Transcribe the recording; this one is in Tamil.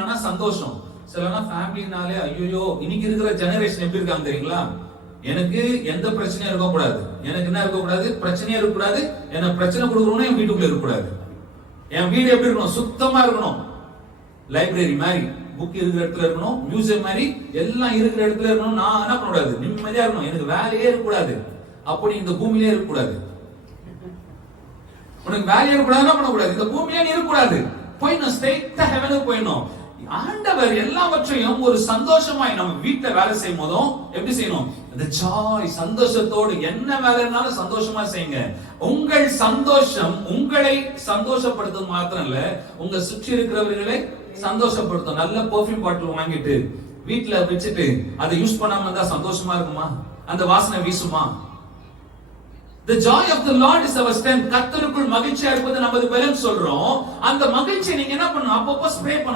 ஃபேமிலினானா சந்தோஷம். சிலனா ஃபேமிலினாலே ஐயோ, இன்னைக்கு இருக்கிற ஜெனரேஷன் எப்படி இருக்காங்க தெரியுங்களா? எனக்கு எந்த பிரச்சனையும் இருக்க கூடாது, எனக்கு என்ன இருக்க கூடாது, பிரச்சனையே இருக்க கூடாது, என்ன பிரச்சனை கொடுக்கறவனும் என் வீட்டுக்குள்ள இருக்க கூடாது. என் வீடு எப்படி இருக்கணும்? சுத்தமா இருக்கணும். லைப்ரரி மாதிரி புக் இருக்கிற இடத்துல இருக்கணும், மியூசியம் மாதிரி எல்லாம் இருக்கிற இடத்துல இருக்கணும். நான் என்ன பண்ணக்கூடாது? நிம்மதியா இருக்கணும். எனக்கு வேலையே இருக்கக்கூடாது. அப்படி இந்த பூமியிலே இருக்கக்கூடாது. உனக்கு வேலையே இருக்கக்கூடாது, என்ன பண்ணக்கூடாது? இந்த பூமியிலே நீ இருக்கக்கூடாது. போயிடணும், ஸ்ட்ரெயிட்டா ஹெவனுக்கு போயிடணும். ஆண்டவர் எல்லாவற்றையும் ஒரு சந்தோஷமாய் நம்ம வீட்டுல வேலை செய்யும் போதும் எப்படி செய்யணும்? இந்த ஜாய், சந்தோஷத்தோடு என்ன வேலை இருந்தாலும் சந்தோஷமா செய்யுங்க. உங்கள் சந்தோஷம் உங்களை சந்தோஷப்படுத்தும் மாத்திரம் இல்ல, உங்க சுற்றி இருக்கிறவர்களை சந்தோஷப்படுத்தும். நல்ல பெர்ஃப்யூம் பாட்டில் வாங்கிட்டு வீட்டுல வச்சுட்டு அதை யூஸ் பண்ணாம இருந்தா சந்தோஷமா இருக்குமா? அந்த வாசனை வீசுமா? The joy of the Lord is our strength. கர்த்தருக்குள் மகிழ்ச்சியா இருப்பது நமது பலன் சொல்றோம். அந்த மகிழ்ச்சியை நீங்க என்ன பண்ணணும்? அப்பப்போ ஸ்ப்ரே பண்ணணும்.